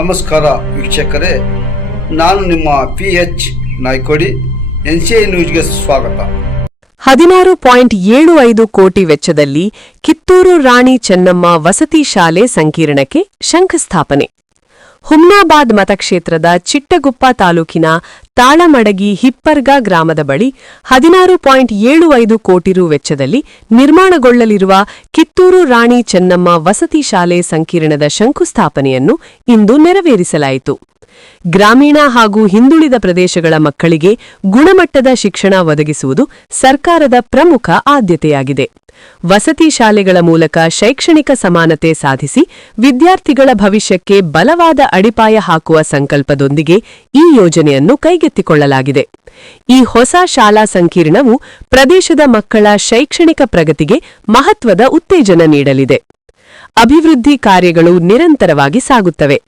ನಮಸ್ಕಾರ ವೀಕ್ಷಕರೇ, ನಾನು ನಿಮ್ಮ PH ನಾಯ್ಕೋಡಿ. NCI ನ್ಯೂಸ್ಗೆ ಸ್ವಾಗತ. 16.75 ಕೋಟಿ ವೆಚ್ಚದಲ್ಲಿ ಕಿತ್ತೂರು ರಾಣಿ ಚೆನ್ನಮ್ಮ ವಸತಿ ಶಾಲೆ ಸಂಕೀರ್ಣಕ್ಕೆ ಶಂಕುಸ್ಥಾಪನೆ. ಹುಮ್ನಾಬಾದ್ ಮತಕ್ಷೇತ್ರದ ಚಿಟ್ಟಗುಪ್ಪ ತಾಲೂಕಿನ ತಾಳಮಡಗಿ ಹಿಪ್ಪರ್ಗಾ ಗ್ರಾಮದ ಬಳಿ 16.75 ಕೋಟಿ ರು ವೆಚ್ಚದಲ್ಲಿ ನಿರ್ಮಾಣಗೊಳ್ಳಲಿರುವ ಕಿತ್ತೂರು ರಾಣಿ ಚೆನ್ನಮ್ಮ ವಸತಿ ಶಾಲೆ ಸಂಕೀರ್ಣದ ಶಂಕುಸ್ಥಾಪನೆಯನ್ನು ಇಂದು ನೆರವೇರಿಸಲಾಯಿತು. ಗ್ರಾಮೀಣ ಹಾಗೂ ಹಿಂದುಳಿದ ಪ್ರದೇಶಗಳ ಮಕ್ಕಳಿಗೆ ಗುಣಮಟ್ಟದ ಶಿಕ್ಷಣ ಒದಗಿಸುವುದು ಸರ್ಕಾರದ ಪ್ರಮುಖ ಆದ್ಯತೆಯಾಗಿದೆ. ವಸತಿ ಶಾಲೆಗಳ ಮೂಲಕ ಶೈಕ್ಷಣಿಕ ಸಮಾನತೆ ಸಾಧಿಸಿ ವಿದ್ಯಾರ್ಥಿಗಳ ಭವಿಷ್ಯಕ್ಕೆ ಬಲವಾದ ಅಡಿಪಾಯ ಹಾಕುವ ಸಂಕಲ್ಪದೊಂದಿಗೆ ಈ ಯೋಜನೆಯನ್ನು ಕೈಗೆತ್ತಿಕೊಳ್ಳಲಾಗಿದೆ. ಈ ಹೊಸ ಶಾಲಾ ಸಂಕೀರ್ಣವು ಪ್ರದೇಶದ ಮಕ್ಕಳ ಶೈಕ್ಷಣಿಕ ಪ್ರಗತಿಗೆ ಮಹತ್ವದ ಉತ್ತೇಜನ ನೀಡಲಿದೆ. ಅಭಿವೃದ್ಧಿ ಕಾರ್ಯಗಳು ನಿರಂತರವಾಗಿ ಸಾಗುತ್ತವೆ.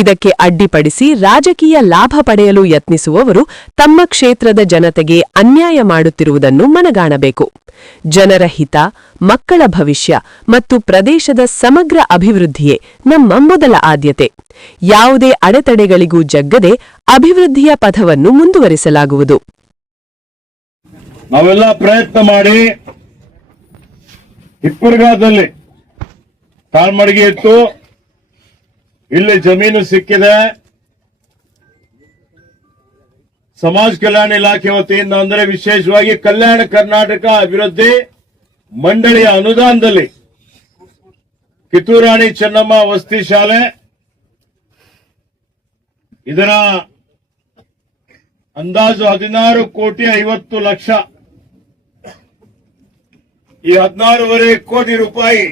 ಇದಕ್ಕೆ ಅಡ್ಡಿಪಡಿಸಿ ರಾಜಕೀಯ ಲಾಭ ಪಡೆಯಲು ಯತ್ನಿಸುವವರು ತಮ್ಮ ಕ್ಷೇತ್ರದ ಜನತೆಗೆ ಅನ್ಯಾಯ ಮಾಡುತ್ತಿರುವುದನ್ನು ಮನಗಾಣಬೇಕು. ಜನರ ಹಿತ, ಮಕ್ಕಳ ಭವಿಷ್ಯ ಮತ್ತು ಪ್ರದೇಶದ ಸಮಗ್ರ ಅಭಿವೃದ್ಧಿಯೇ ನಮ್ಮ ಮೊದಲ ಆದ್ಯತೆ. ಯಾವುದೇ ಅಡೆತಡೆಗಳಿಗೂ ಜಗ್ಗದೆ ಅಭಿವೃದ್ಧಿಯ ಪಥವನ್ನು ಮುಂದುವರಿಸಲಾಗುವುದು. ನಾವೆಲ್ಲ ಪ್ರಯತ್ನ ಮಾಡಿ ಹಿಪ್ಪರ್ಗಾದಲ್ಲಿ ತಾಳ್ಮಡಿಗೆ ಇತ್ತು, ಇಲ್ಲಿ ಜಮೀನು ಸಿಕ್ಕಿದೆ. ಸಮಾಜ ಕಲ್ಯಾಣ ಇಲಾಖೆ ವತಿಯಿಂದ ಅಂದರೆ ವಿಶೇಷವಾಗಿ ಕಲ್ಯಾಣ ಕರ್ನಾಟಕ ಅಭಿವೃದ್ಧಿ ಮಂಡಳಿಯ ಅನುದಾನದಲ್ಲಿ ಕಿತ್ತೂರು ರಾಣಿ ಚೆನ್ನಮ್ಮ ವಸತಿ ಶಾಲೆ, ಇದರ ಅಂದಾಜು 16,50,00,000. ಈ 16.5 ಕೋಟಿ ರೂಪಾಯಿ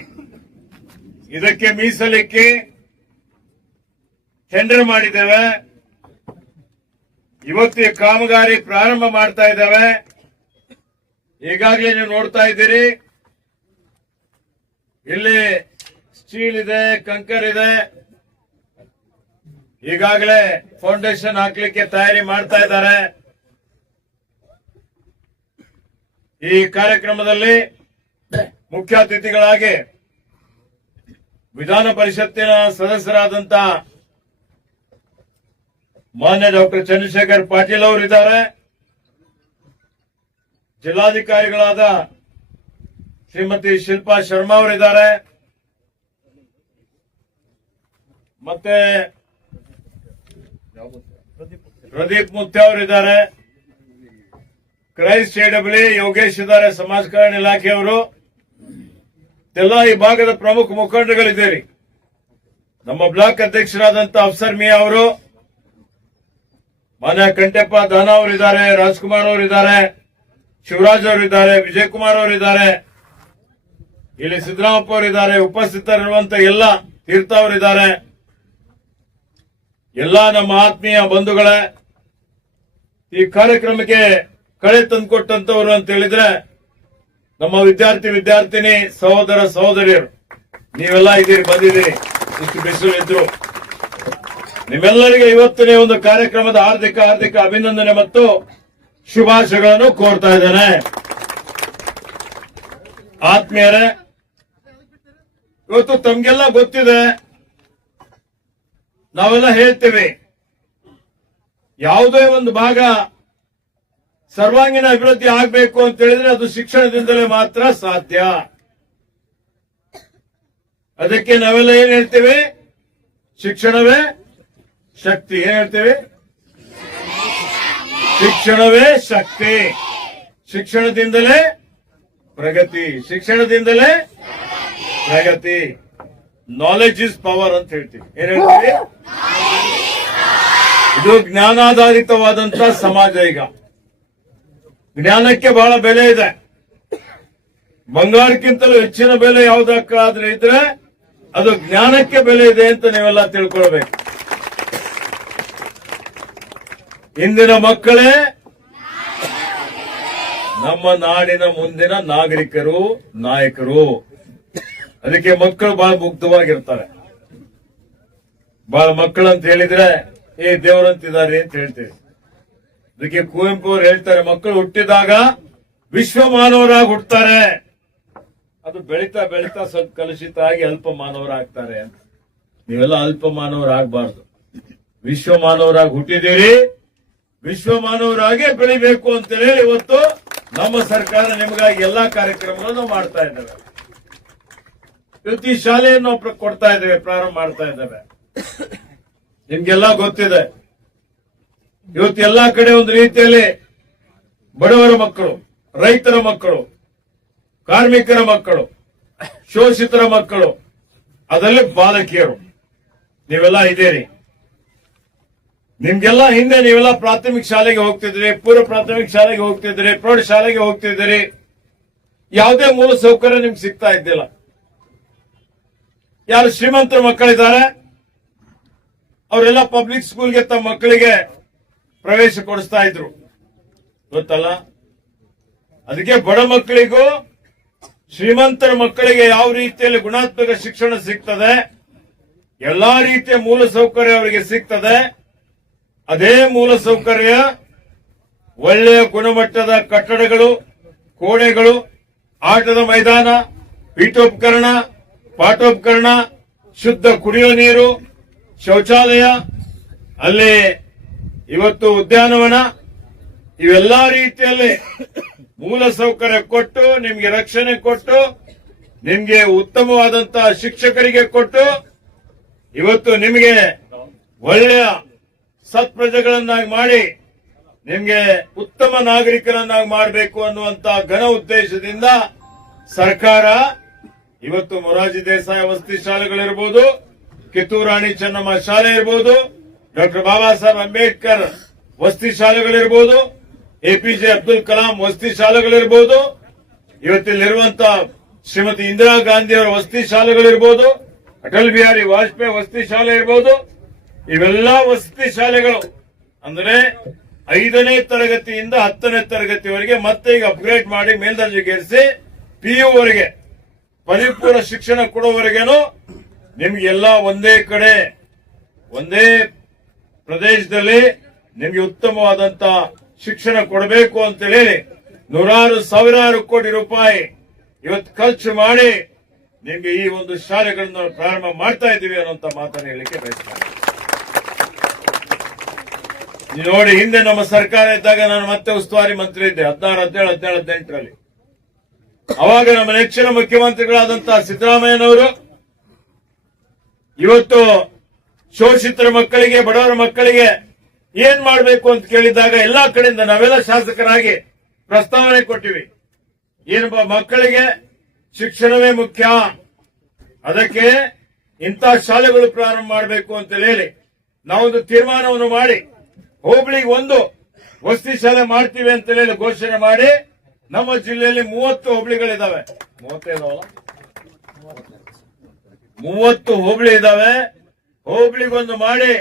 ಇದಕ್ಕೆ ಮೀಸಲಿಕ್ಕಿ ಟೆಂಡರ್ ಮಾಡಿದ್ದೇವೆ. ಇವತ್ತು ಈ ಕಾಮಗಾರಿ ಪ್ರಾರಂಭ ಮಾಡ್ತಾ ಇದ್ದೇವೆ. ಈಗಾಗಲೇ ನೀವು ನೋಡ್ತಾ ಇದ್ದೀರಿ, ಇಲ್ಲಿ ಸ್ಟೀಲ್ ಇದೆ, ಕಂಕರ್ ಇದೆ. ಈಗಾಗಲೇ ಫೌಂಡೇಶನ್ ಹಾಕ್ಲಿಕ್ಕೆ ತಯಾರಿ ಮಾಡ್ತಾ ಇದ್ದಾರೆ. ಈ ಕಾರ್ಯಕ್ರಮದಲ್ಲಿ ಮುಖ್ಯ ಅತಿಥಿಗಳಾಗಿ ವಿಧಾನ ಪರಿಷತ್ತಿನ ಸದಸ್ಯರಾದಂತ ಮಾನ್ಯ ಡಾಕ್ಟರ್ ಚಂದ್ರಶೇಖರ್ ಪಾಟೀಲ್ ಅವರಿದ್ದಾರೆ. ಜಿಲ್ಲಾಧಿಕಾರಿಗಳಾದ ಶ್ರೀಮತಿ ಶಿಲ್ಪಾ ಶರ್ಮಾ ಅವರಿದ್ದಾರೆ. ಮತ್ತೆ ಪ್ರದೀಪ್ ಮುತ್ಯ ಅವರಿದ್ದಾರೆ. ಕ್ರೈಸ್ಟ್ AWE ಯೋಗೇಶ್ ಇದ್ದಾರೆ, ಸಮಾಜ ಕಲ್ಯಾಣ ಇಲಾಖೆಯವರು. ಎಲ್ಲ ಈ ಭಾಗದ ಪ್ರಮುಖ ಮುಖಂಡಗಳಿದ್ದೀರಿ. ನಮ್ಮ ಬ್ಲಾಕ್ ಅಧ್ಯಕ್ಷರಾದಂತ ಅಫ್ಸರ್ ಮಿಯಾ ಅವರು, ಮಾನ್ಯ ಕಂಟೆಪ್ಪ ದಾನ ಅವರಿದ್ದಾರೆ, ರಾಜ್ಕುಮಾರ್ ಅವರಿದ್ದಾರೆ, ಶಿವರಾಜ್ ಅವರಿದ್ದಾರೆ, ವಿಜಯ್ ಕುಮಾರ್ ಅವರಿದ್ದಾರೆ, ಇಲ್ಲಿ ಸಿದ್ದರಾಮಪ್ಪ ಅವರಿದ್ದಾರೆ. ಉಪಸ್ಥಿತರಿರುವಂತ ಎಲ್ಲ ತೀರ್ಥ ಅವರಿದ್ದಾರೆ. ಎಲ್ಲ ನಮ್ಮ ಆತ್ಮೀಯ ಬಂಧುಗಳೇ, ಈ ಕಾರ್ಯಕ್ರಮಕ್ಕೆ ಕಳೆ ತಂದುಕೊಟ್ಟಂತವರು ಅಂತ ಹೇಳಿದ್ರೆ ನಮ್ಮ ವಿದ್ಯಾರ್ಥಿನಿ ಸಹೋದರ ಸಹೋದರಿಯರು ನೀವೆಲ್ಲ ಇದ್ದೀರಿ, ಬಂದಿದ್ದೀರಿ. ಇಷ್ಟು ಬಿಸಿಲು ಇದ್ರು ನಿಮ್ಮೆಲ್ಲರಿಗೆ ಇವತ್ತಿನ ಒಂದು ಕಾರ್ಯಕ್ರಮದ ಹಾರ್ದಿಕ ಅಭಿನಂದನೆ ಮತ್ತು ಶುಭಾಶಯಗಳನ್ನು ಕೋರ್ತಾ ಇದ್ದೇನೆ. ಆತ್ಮೀಯರೇ, ಇವತ್ತು ತಮ್ಗೆಲ್ಲ ಗೊತ್ತಿದೆ, ನಾವೆಲ್ಲ ಹೇಳ್ತೇವೆ, ಯಾವುದೇ ಒಂದು ಭಾಗ ಸರ್ವಾಂಗೀಣ ಅಭಿವೃದ್ಧಿ ಆಗಬೇಕು ಅಂತ ಹೇಳಿದ್ರೆ ಅದು ಶಿಕ್ಷಣದಿಂದಲೇ ಮಾತ್ರ ಸಾಧ್ಯ. ಅದಕ್ಕೆ ನಾವೆಲ್ಲ ಏನ್ ಹೇಳ್ತೇವೆ? ಶಿಕ್ಷಣವೇ ಶಕ್ತಿ. ಏನ್ ಹೇಳ್ತೇವೆ? ಶಿಕ್ಷಣವೇ ಶಕ್ತಿ. ಶಿಕ್ಷಣದಿಂದಲೇ ಪ್ರಗತಿ. ಶಿಕ್ಷಣದಿಂದಲೇ ಪ್ರಗತಿ. ನಾಲೆಜ್ ಇಸ್ ಪವರ್ ಅಂತ ಹೇಳ್ತೀವಿ. ಏನ್ ಹೇಳ್ತೀವಿ? ಇದು ಜ್ಞಾನಾಧಾರಿತವಾದಂತ ಸಮಾಜ. ಈಗ ಜ್ಞಾನಕ್ಕೆ ಬಹಳ ಬೆಲೆ ಇದೆ. ಬಂಗಾರಕ್ಕಿಂತಲೂ ಹೆಚ್ಚಿನ ಬೆಲೆ ಯಾವುದಕ್ಕಾದ್ರೆ ಇದ್ರೆ ಅದು ಜ್ಞಾನಕ್ಕೆ ಬೆಲೆ ಇದೆ ಅಂತ ನೀವೆಲ್ಲ ತಿಳ್ಕೊಳ್ಬೇಕು. ಇಂದಿನ ಮಕ್ಕಳೇ ನಮ್ಮ ನಾಡಿನ ಮುಂದಿನ ನಾಗರಿಕರು, ನಾಯಕರು. ಅದಕ್ಕೆ ಮಕ್ಕಳು ಬಹಳ ಮುಗ್ಧವಾಗಿರ್ತಾರೆ. ಬಹಳ ಮಕ್ಕಳಂತ ಹೇಳಿದ್ರೆ ದೇವರಂತಿದ್ದಾರೆ ಅಂತ ಹೇಳ್ತೇವೆ. ಅದಕ್ಕೆ ಕುವೆಂಪು ಅವರು ಹೇಳ್ತಾರೆ, ಮಕ್ಕಳು ಹುಟ್ಟಿದಾಗ ವಿಶ್ವ ಮಾನವರಾಗಿ ಹುಟ್ಟುತ್ತಾರೆ, ಅದು ಬೆಳೀತಾ ಬೆಳೀತಾ ಸ್ವಲ್ಪ ಕಲುಷಿತ ಆಗಿ ಅಲ್ಪ ಮಾನವರಾಗ್ತಾರೆ ಅಂತ. ನೀವೆಲ್ಲ ಅಲ್ಪ ಮಾನವರಾಗಬಾರ್ದು. ವಿಶ್ವ ಮಾನವರಾಗಿ ಹುಟ್ಟಿದ್ದೀರಿ, ವಿಶ್ವ ಮಾನವರಾಗೆ ಬೆಳಿಬೇಕು ಅಂತೇಳಿ ಇವತ್ತು ನಮ್ಮ ಸರ್ಕಾರ ನಿಮಗಾಗಿ ಎಲ್ಲಾ ಕಾರ್ಯಕ್ರಮಗಳನ್ನು ಮಾಡ್ತಾ ಇದ್ದೇವೆ. ಇವತ್ತು ಈ ಶಾಲೆಯನ್ನು ಕೊಡ್ತಾ ಇದ್ದೇವೆ, ಪ್ರಾರಂಭ ಮಾಡ್ತಾ ಇದ್ದೇವೆ. ನಿಮ್ಗೆಲ್ಲ ಗೊತ್ತಿದೆ, ಇವತ್ತು ಎಲ್ಲಾ ಕಡೆ ಒಂದು ರೀತಿಯಲ್ಲಿ ಬಡವರ ಮಕ್ಕಳು, ರೈತರ ಮಕ್ಕಳು, ಕಾರ್ಮಿಕರ ಮಕ್ಕಳು, ಶೋಷಿತರ ಮಕ್ಕಳು, ಅದರಲ್ಲಿ ಬಾಲಕಿಯರು ನೀವೆಲ್ಲ ಇದ್ದೀರಿ. ನಿಮ್ಗೆಲ್ಲ ಹಿಂದೆ ನೀವೆಲ್ಲ ಪ್ರಾಥಮಿಕ ಶಾಲೆಗೆ ಹೋಗ್ತಿದ್ರಿ, ಪೂರ್ವ ಪ್ರಾಥಮಿಕ ಶಾಲೆಗೆ ಹೋಗ್ತಿದ್ರಿ, ಪ್ರೌಢ ಶಾಲೆಗೆ ಹೋಗ್ತಿದ್ದೀರಿ. ಯಾವುದೇ ಮೂಲ ಸೌಕರ್ಯ ನಿಮ್ಗೆ ಸಿಗ್ತಾ ಇದ್ದಿಲ್ಲ. ಯಾರು ಶ್ರೀಮಂತರ ಮಕ್ಕಳಿದ್ದಾರೆ ಅವರೆಲ್ಲ ಪಬ್ಲಿಕ್ ಸ್ಕೂಲ್ಗೆ ತಮ್ಮ ಮಕ್ಕಳಿಗೆ ಪ್ರವೇಶ ಕೊಡಿಸ್ತಾ ಇದ್ರು, ಗೊತ್ತಲ್ಲ. ಅದಕ್ಕೆ ಬಡ ಮಕ್ಕಳಿಗೂ ಶ್ರೀಮಂತರ ಮಕ್ಕಳಿಗೆ ಯಾವ ರೀತಿಯಲ್ಲಿ ಗುಣಾತ್ಮಕ ಶಿಕ್ಷಣ ಸಿಗ್ತದೆ, ಎಲ್ಲಾ ರೀತಿಯ ಮೂಲ ಸೌಕರ್ಯ ಅವರಿಗೆ ಸಿಗ್ತದೆ. ಅದೇ ಮೂಲ ಸೌಕರ್ಯ, ಒಳ್ಳೆಯ ಗುಣಮಟ್ಟದ ಕಟ್ಟಡಗಳು, ಕೋಣೆಗಳು, ಆಟದ ಮೈದಾನ, ಪೀಠೋಪಕರಣ, ಪಾಠೋಪಕರಣ, ಶುದ್ಧ ಕುಡಿಯುವ ನೀರು, ಶೌಚಾಲಯ, ಅಲ್ಲಿ ಇವತ್ತು ಉದ್ಯಾನವನ, ಇವೆಲ್ಲಾ ರೀತಿಯಲ್ಲಿ ಮೂಲ ಸೌಕರ್ಯ ಕೊಟ್ಟು, ನಿಮ್ಗೆ ರಕ್ಷಣೆ ಕೊಟ್ಟು, ನಿಮ್ಗೆ ಉತ್ತಮವಾದಂತಹ ಶಿಕ್ಷಕರಿಗೆ ಕೊಟ್ಟು, ಇವತ್ತು ನಿಮಗೆ ಒಳ್ಳೆಯ ಸತ್ಪ್ರಜೆಗಳನ್ನಾಗಿ ಮಾಡಿ ನಿಮ್ಗೆ ಉತ್ತಮ ನಾಗರಿಕರನ್ನಾಗಿ ಮಾಡಬೇಕು ಅನ್ನುವಂತ ಘನ ಉದ್ದೇಶದಿಂದ ಸರ್ಕಾರ ಇವತ್ತು ಮೊರಾರ್ಜಿ ದೇಸಾಯಿ ವಸತಿ ಶಾಲೆಗಳಿರ್ಬೋದು, ಕಿತ್ತೂರು ರಾಣಿ ಚೆನ್ನಮ್ಮ ಶಾಲೆ ಇರ್ಬೋದು, ಡಾಕ್ಟರ್ ಬಾಬಾ ಸಾಹೇಬ್ ಅಂಬೇಡ್ಕರ್ ವಸತಿ ಶಾಲೆಗಳಿರ್ಬೋದು, ಎಪಿಜೆ ಅಬ್ದುಲ್ ಕಲಾಂ ವಸತಿ ಶಾಲೆಗಳಿರ್ಬೋದು, ಇವತ್ತಿಲ್ಲಿರುವಂತ ಶ್ರೀಮತಿ ಇಂದಿರಾ ಗಾಂಧಿ ಅವರ ವಸತಿ ಶಾಲೆಗಳಿರ್ಬೋದು, ಅಟಲ್ ಬಿಹಾರಿ ವಾಜಪೇಯಿ ವಸತಿ ಶಾಲೆ ಇರ್ಬೋದು, ಇವೆಲ್ಲ ವಸತಿ ಶಾಲೆಗಳು ಅಂದ್ರೆ 5ನೇ ತರಗತಿಯಿಂದ 10ನೇ ತರಗತಿವರೆಗೆ ಮತ್ತೆ ಈಗ ಅಪ್ಗ್ರೇಡ್ ಮಾಡಿ ಮೇಲ್ದರ್ಜೆಗೇರಿಸಿ PU ವರೆಗೆ ಪರಿಪೂರ್ಣ ಶಿಕ್ಷಣ ಕೊಡುವವರೆಗೇನು ನಿಮ್ಗೆಲ್ಲ ಒಂದೇ ಕಡೆ, ಒಂದೇ ಪ್ರದೇಶದಲ್ಲಿ ನಿಮ್ಗೆ ಉತ್ತಮವಾದಂತ ಶಿಕ್ಷಣ ಕೊಡಬೇಕು ಅಂತ ಹೇಳಿ ಸಾವಿರಾರು ಕೋಟಿ ರೂಪಾಯಿ ಇವತ್ತು ಖರ್ಚು ಮಾಡಿ ನಿಮ್ಗೆ ಈ ಒಂದು ಶಾಲೆಗಳನ್ನು ಪ್ರಾರಂಭ ಮಾಡ್ತಾ ಇದ್ದೀವಿ ಅನ್ನುವಂತ ಮಾತನ್ನು ಹೇಳಲಿಕ್ಕೆ ಬಯಸ್ತಾರೆ. ನೋಡಿ, ಹಿಂದೆ ನಮ್ಮ ಸರ್ಕಾರ ಇದ್ದಾಗ ನಾನು ಮತ್ತೆ ಉಸ್ತುವಾರಿ ಮಂತ್ರಿ ಇದ್ದೆ 16, 17, 18ರಲ್ಲಿ. ಅವಾಗ ನಮ್ಮ ನೆಚ್ಚಿನ ಮುಖ್ಯಮಂತ್ರಿಗಳಾದಂತಹ ಸಿದ್ದರಾಮಯ್ಯನವರು ಇವತ್ತು ಶೋಷಿತರ ಮಕ್ಕಳಿಗೆ, ಬಡವರ ಮಕ್ಕಳಿಗೆ ಏನ್ ಮಾಡಬೇಕು ಅಂತ ಕೇಳಿದಾಗ ಎಲ್ಲಾ ಕಡೆಯಿಂದ ನಾವೆಲ್ಲ ಶಾಸಕರಾಗಿ ಪ್ರಸ್ತಾವನೆ ಕೊಟ್ಟಿವಿ. ಏನಪ್ಪ, ಮಕ್ಕಳಿಗೆ ಶಿಕ್ಷಣವೇ ಮುಖ್ಯ, ಅದಕ್ಕೆ ಇಂಥ ಶಾಲೆಗಳು ಪ್ರಾರಂಭ ಮಾಡಬೇಕು ಅಂತ ಹೇಳಿ ನಾವೊಂದು ತೀರ್ಮಾನವನ್ನು ಮಾಡಿ ಹೋಬಳಿಗೆ ಒಂದು ವಸತಿ ಶಾಲೆ ಮಾಡ್ತೀವಿ ಅಂತ ಹೇಳಿ ಘೋಷಣೆ ಮಾಡಿ ನಮ್ಮ ಜಿಲ್ಲೆಯಲ್ಲಿ 30 ಹೋಬಳಿಗಳಿದಾವೆ. 30 ಹೋಬಳಿ ಇದಾವೆ. ಹೋಬಳಿಗೊಂದು ಮಾಡಿ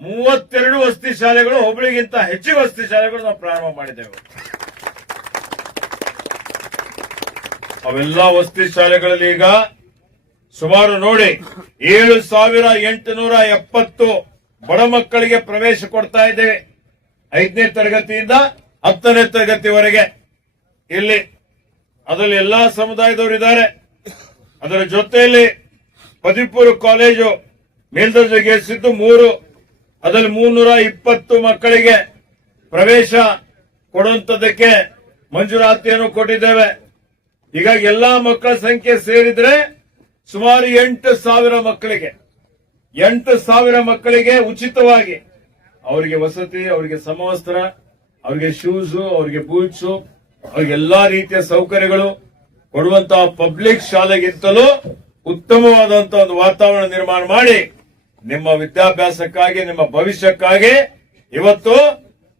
32 ವಸತಿ ಶಾಲೆಗಳು, ಹೋಬಳಿಗಿಂತ ಹೆಚ್ಚು ವಸತಿ ಶಾಲೆಗಳು ನಾವು ಪ್ರಾರಂಭ ಮಾಡಿದ್ದೇವೆ. ಅವೆಲ್ಲ ವಸತಿ ಶಾಲೆಗಳಲ್ಲಿ ಈಗ ಸುಮಾರು ನೋಡಿ 7,870 ಬಡ ಮಕ್ಕಳಿಗೆ ಪ್ರವೇಶ ಕೊಡ್ತಾ ಇದ್ದೇವೆ. 5ನೇ ತರಗತಿಯಿಂದ 10ನೇ ತರಗತಿವರೆಗೆ ಇಲ್ಲಿ. ಅದರಲ್ಲಿ ಎಲ್ಲಾ ಸಮುದಾಯದವರು ಇದ್ದಾರೆ. ಅದರ ಜೊತೆಯಲ್ಲಿ ಪದವಿ ಕಾಲೇಜು ಮೇಲ್ದರ್ಜೆಗೇರಿಸಿದ್ದು 3, ಅದರಲ್ಲಿ 320 ಮಕ್ಕಳಿಗೆ ಪ್ರವೇಶ ಕೊಡುವಂತದಕ್ಕೆ ಮಂಜೂರಾತಿಯನ್ನು ಕೊಟ್ಟಿದ್ದೇವೆ. ಹೀಗಾಗಿ ಎಲ್ಲಾ ಮಕ್ಕಳ ಸಂಖ್ಯೆ ಸೇರಿದ್ರೆ ಸುಮಾರು 8,000 ಮಕ್ಕಳಿಗೆ, 8,000 ಮಕ್ಕಳಿಗೆ ಉಚಿತವಾಗಿ ಅವರಿಗೆ ವಸತಿ, ಅವರಿಗೆ ಸಮವಸ್ತ್ರ, ಅವರಿಗೆ ಶೂಸ್, ಅವರಿಗೆ ಬೂಟ್ಸ್, ಅವ್ರಿಗೆ ಎಲ್ಲಾ ರೀತಿಯ ಸೌಕರ್ಯಗಳು ಕೊಡುವಂತಹ ಪಬ್ಲಿಕ್ ಶಾಲೆಗಿಂತಲೂ ಉತ್ತಮವಾದಂತಹ ಒಂದು ವಾತಾವರಣ ನಿರ್ಮಾಣ ಮಾಡಿ ನಿಮ್ಮ ವಿದ್ಯಾಭ್ಯಾಸಕ್ಕಾಗಿ, ನಿಮ್ಮ ಭವಿಷ್ಯಕ್ಕಾಗಿ ಇವತ್ತು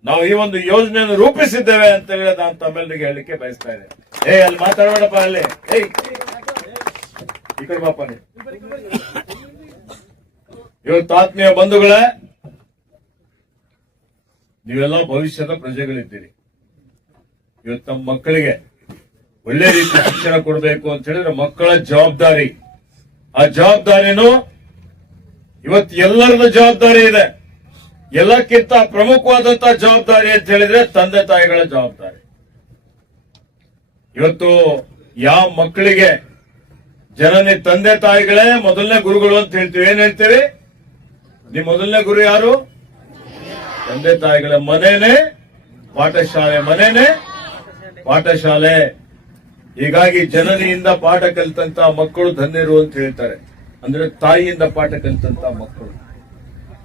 ನಾವು ಈ ಒಂದು ಯೋಜನೆಯನ್ನು ರೂಪಿಸಿದ್ದೇವೆ ಅಂತ ಹೇಳಿ ನಾನು ತಮ್ಮೆಲ್ಲರಿಗೆ ಹೇಳಲಿಕ್ಕೆ ಬಯಸ್ತಾ ಇದ್ದೇನೆ. ಅಲ್ಲಿ ಮಾತಾಡಬೇಡಪ್ಪ, ಅಲ್ಲಿ ಈ ಕಡೆ ಬಾಪ. ಇವತ್ತು ಆತ್ಮೀಯ ಬಂಧುಗಳೇ, ನೀವೆಲ್ಲ ಭವಿಷ್ಯದ ಪ್ರಜೆಗಳಿದ್ದೀರಿ. ಇವತ್ತು ನಮ್ಮ ಮಕ್ಕಳಿಗೆ ಒಳ್ಳೆ ರೀತಿ ಶಿಕ್ಷಣ ಕೊಡಬೇಕು ಅಂತ ಹೇಳಿದ್ರೆ ಮಕ್ಕಳ ಜವಾಬ್ದಾರಿ. ಆ ಜವಾಬ್ದಾರಿನೂ ಇವತ್ತು ಎಲ್ಲರದ ಜವಾಬ್ದಾರಿ ಇದೆ. ಎಲ್ಲಕ್ಕಿಂತ ಪ್ರಮುಖವಾದಂತಹ ಜವಾಬ್ದಾರಿ ಅಂತ ಹೇಳಿದ್ರೆ ತಂದೆ ತಾಯಿಗಳ ಜವಾಬ್ದಾರಿ. ಇವತ್ತು ಯಾವ ಮಕ್ಕಳಿಗೆ ಜನನಿ ತಂದೆ ತಾಯಿಗಳೇ ಮೊದಲನೇ ಗುರುಗಳು ಅಂತ ಹೇಳ್ತೀವಿ. ಏನ್ ಹೇಳ್ತೀವಿ? ನಿಮ್ ಮೊದಲನೇ ಗುರು ಯಾರು? ತಂದೆ ತಾಯಿಗಳ ಮನೇನೆ ಪಾಠಶಾಲೆ, ಮನೇನೆ ಪಾಠಶಾಲೆ. ಹೀಗಾಗಿ ಜನನಿಯಿಂದ ಪಾಠ ಕಲಿತಂತ ಮಕ್ಕಳು ಧನ್ಯರು ಅಂತ ಹೇಳ್ತಾರೆ. ಅಂದ್ರೆ ತಾಯಿಯಿಂದ ಪಾಠ ಕಲಿತಂತ ಮಕ್ಕಳು.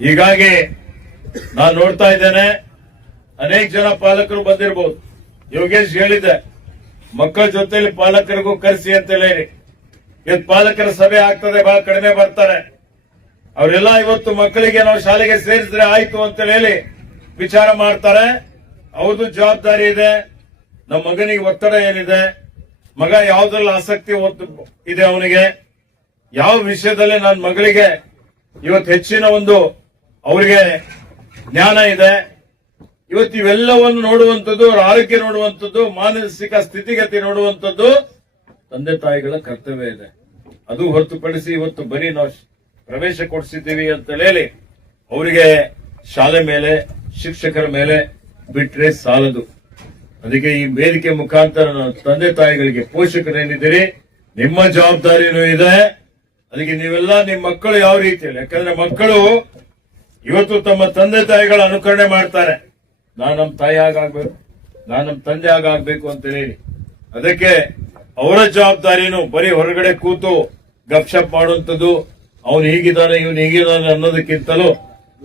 ಹೀಗಾಗಿ ನಾನು ನೋಡ್ತಾ ಇದ್ದೇನೆ, ಅನೇಕ ಜನ ಪಾಲಕರು ಬಂದಿರಬಹುದು. ಯೋಗೇಶ್ ಹೇಳಿದೆ, ಮಕ್ಕಳ ಜೊತೆಲಿ ಪಾಲಕರಿಗೂ ಕರೆಸಿ ಅಂತ ಹೇಳಿ. ಇವತ್ತು ಪಾಲಕರ ಸಭೆ ಆಗ್ತದೆ, ಬಹಳ ಕಡಿಮೆ ಬರ್ತಾರೆ. ಅವರೆಲ್ಲ ಇವತ್ತು ಮಕ್ಕಳಿಗೆ ನಾವು ಶಾಲೆಗೆ ಸೇರಿಸಿದ್ರೆ ಆಯ್ತು ಅಂತ ಹೇಳಿ ವಿಚಾರ ಮಾಡ್ತಾರೆ. ಅವ್ರದ್ದು ಜವಾಬ್ದಾರಿ ಇದೆ. ನಮ್ಮ ಮಗನಿಗೆ ಒತ್ತಡ ಏನಿದೆ, ಮಗ ಯಾವ್ದ್ರಲ್ಲಿ ಆಸಕ್ತಿ ಇದೆ, ಅವನಿಗೆ ಯಾವ ವಿಷಯದಲ್ಲಿ ನನ್ನ ಮಗಳಿಗೆ ಇವತ್ತು ಹೆಚ್ಚಿನ ಒಂದು ಅವರಿಗೆ ಜ್ಞಾನ ಇದೆ. ಇವತ್ತು ಇವೆಲ್ಲವನ್ನು ನೋಡುವಂಥದ್ದು, ಅವರ ಆರೋಗ್ಯ ನೋಡುವಂಥದ್ದು, ಮಾನಸಿಕ ಸ್ಥಿತಿಗತಿ ನೋಡುವಂಥದ್ದು ತಂದೆ ತಾಯಿಗಳ ಕರ್ತವ್ಯ ಇದೆ. ಅದು ಹೊರತುಪಡಿಸಿ ಇವತ್ತು ಬರೀ ನಾವು ಪ್ರವೇಶ ಕೊಡಿಸಿದ್ದೀವಿ ಅಂತ ಹೇಳಿ ಅವರಿಗೆ ಶಾಲೆ ಮೇಲೆ, ಶಿಕ್ಷಕರ ಮೇಲೆ ಬಿಟ್ರೆ ಸಾಲದು. ಅದಕ್ಕೆ ಈ ವೇದಿಕೆ ಮುಖಾಂತರ ನಾವು ತಂದೆ ತಾಯಿಗಳಿಗೆ, ಪೋಷಕರೇನಿದ್ದೀರಿ, ನಿಮ್ಮ ಜವಾಬ್ದಾರಿನೂ ಇದೆ. ಅದಕ್ಕೆ ನೀವೆಲ್ಲ ನಿಮ್ಮ ಮಕ್ಕಳು ಯಾವ ರೀತಿಯಲ್ಲಿ, ಯಾಕಂದ್ರೆ ಮಕ್ಕಳು ಇವತ್ತು ತಮ್ಮ ತಂದೆ ತಾಯಿಗಳ ಅನುಕರಣೆ ಮಾಡ್ತಾರೆ. ನಾನು ನಮ್ಮ ತಾಯಿ ಆಗಾಗ್ಬೇಕು, ನಾನು ನಮ್ಮ ತಂದೆ ಆಗಾಗ್ಬೇಕು ಅಂತ ಹೇಳಿ. ಅದಕ್ಕೆ ಅವರ ಜವಾಬ್ದಾರಿನೂ ಬರೀ ಹೊರಗಡೆ ಕೂತು ಗಪ್ಶಪ್ ಮಾಡುವಂಥದ್ದು, ಅವನು ಹೀಗಿದ್ದಾನೆ ಇವನು ಹೀಗಿದ್ದಾನೆ ಅನ್ನೋದಕ್ಕಿಂತಲೂ